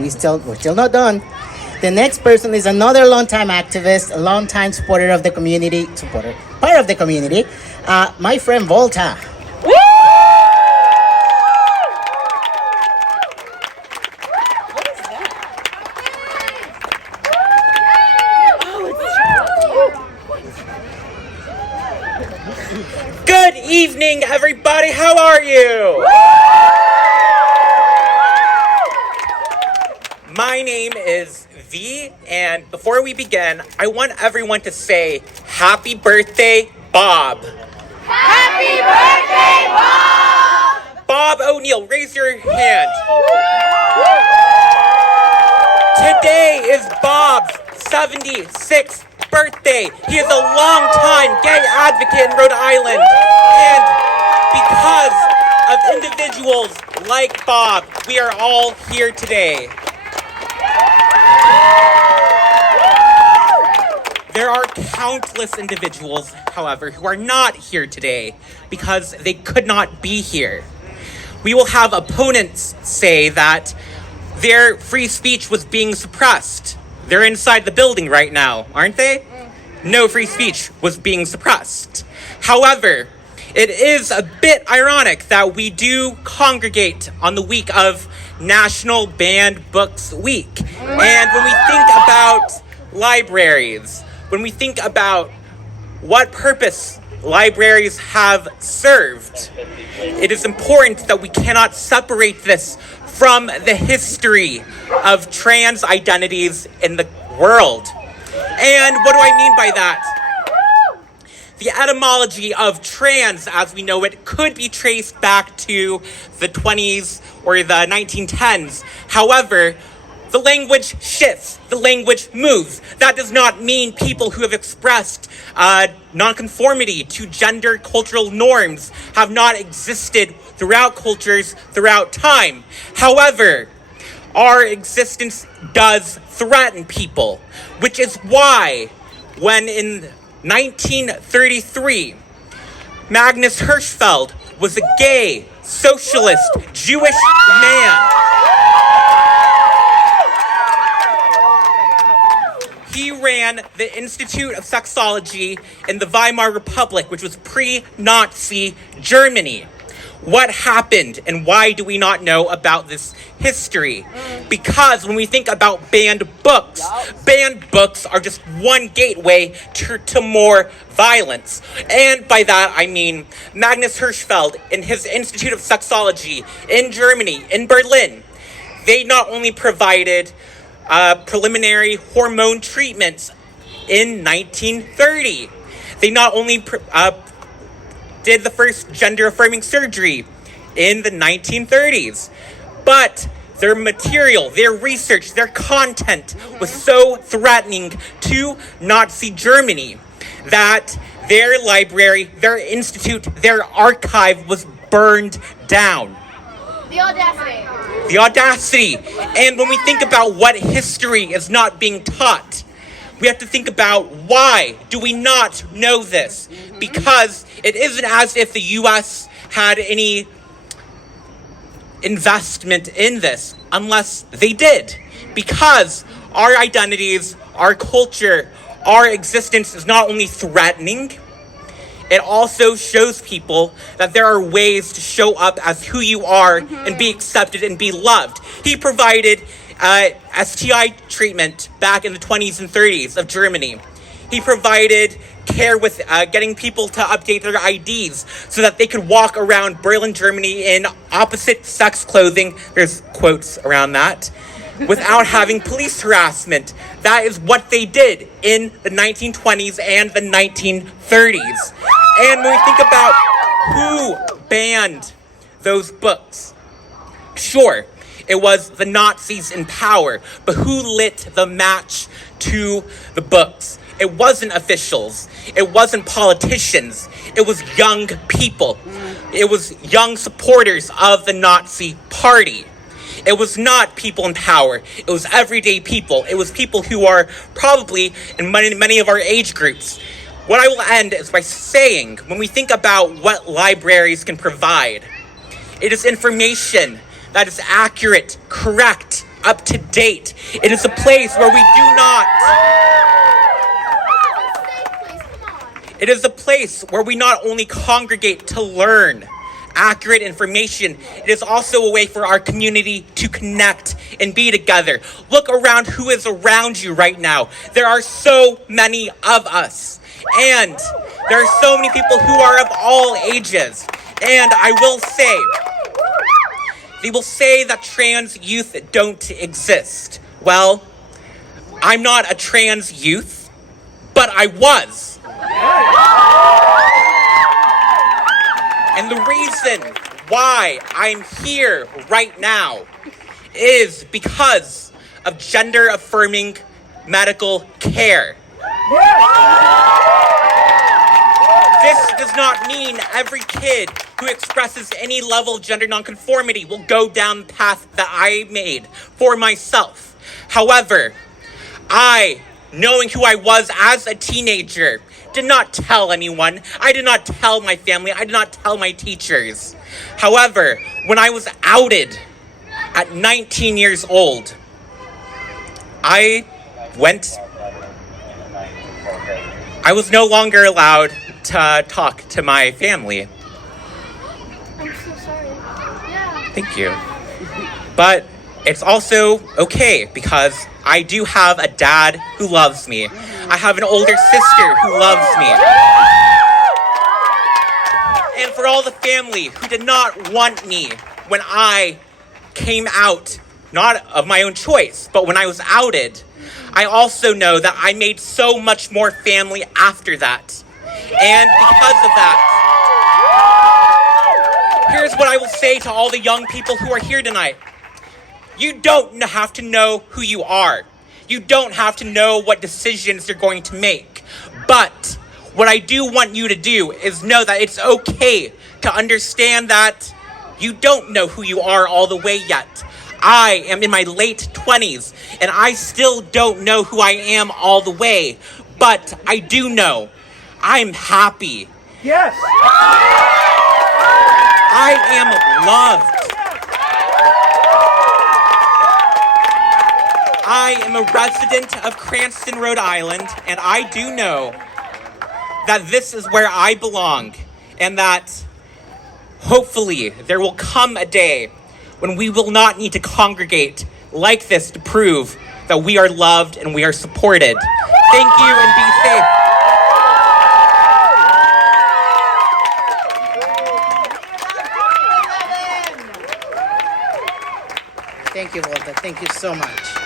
We're still not done. The next person is another longtime activist, a longtime supporter of the community, part of the community, my friend Volta. Good evening, everybody. How are you? My name is V, and before we begin, I want everyone to say happy birthday, Bob. Happy birthday, Bob! Bob O'Neill, raise your hand. Today is Bob's 76th birthday. He is a longtime gay advocate in Rhode Island. And because of individuals like Bob, we are all here today. There are countless individuals, however, who are not here today because they could not be here. We will have opponents say that their free speech was being suppressed. They're inside the building right now, aren't they? No free speech was being suppressed. However, it is a bit ironic that we do congregate on the week of National Banned Books Week. And when we think about libraries, when we think about what purpose libraries have served, it is important that we cannot separate this from the history of trans identities in the world. And what do I mean by that? The etymology of trans, as we know it, could be traced back to the 20s or the 1910s. However, the language shifts, the language moves. That does not mean people who have expressed nonconformity to gender cultural norms have not existed throughout cultures, throughout time. However, our existence does threaten people, which is why when in 1933, Magnus Hirschfeld was a gay, socialist, Jewish man. He ran the Institute of Sexology in the Weimar Republic, which was pre-Nazi Germany. What happened and why do we not know about this history? Because when we think about banned books are just one gateway to more violence. And by that, I mean Magnus Hirschfeld in his Institute of Sexology in Germany, in Berlin, they not only provided preliminary hormone treatments in 1930, they not only did the first gender-affirming surgery in the 1930s. But their material, their research, their content was so threatening to Nazi Germany that their library, their institute, their archive was burned down. The audacity. The audacity. And when we think about what history is not being taught, we have to think about why do we not know this? Because it isn't as if the U.S. had any investment in this, unless they did. Because our identities, our culture, our existence is not only threatening, it also shows people that there are ways to show up as who you are and be accepted and be loved. He provided STI treatment back in the 20s and 30s of Germany. He provided care with getting people to update their IDs so that they could walk around Berlin, Germany in opposite sex clothing, there's quotes around that, without having police harassment. That is what they did in the 1920s and the 1930s. And when we think about who banned those books, sure, it was the Nazis in power, but who lit the match to the books? It wasn't officials. It wasn't politicians. It was young people. It was young supporters of the Nazi Party. It was not people in power. It was everyday people. It was people who are probably in many of our age groups. What I will end is by saying, when we think about what libraries can provide, it is information that is accurate, correct, up to date. It is a place where we do not. It is a place where we not only congregate to learn accurate information, it is also a way for our community to connect and be together. Look around who is around you right now. There are so many of us, and there are so many people who are of all ages. And I will say, they will say that trans youth don't exist. Well, I'm not a trans youth, but I was. And the reason why I'm here right now is because of gender-affirming medical care. This does not mean every kid who expresses any level of gender nonconformity will go down the path that I made for myself. However, I, knowing who I was as a teenager, did not tell anyone. I did not tell my family. I did not tell my teachers. However, when I was outed at 19 years old, I was no longer allowed to talk to my family. I'm so sorry. Yeah. Thank you. But it's also okay because I do have a dad who loves me. I have an older sister who loves me. And for all the family who did not want me when I came out, not of my own choice, but when I was outed, I also know that I made so much more family after that. And because of that, here's what I will say to all the young people who are here tonight. You don't have to know who you are. You don't have to know what decisions you're going to make. But what I do want you to do is know that it's okay to understand that you don't know who you are all the way yet. I am in my late 20s, and I still don't know who I am all the way. But I do know I'm happy. Yes! I am loved. I am a resident of Cranston, Rhode Island, and I do know that this is where I belong, and that hopefully there will come a day when we will not need to congregate like this to prove that we are loved and we are supported. Thank you and be safe. Thank you, Walter. Thank you so much.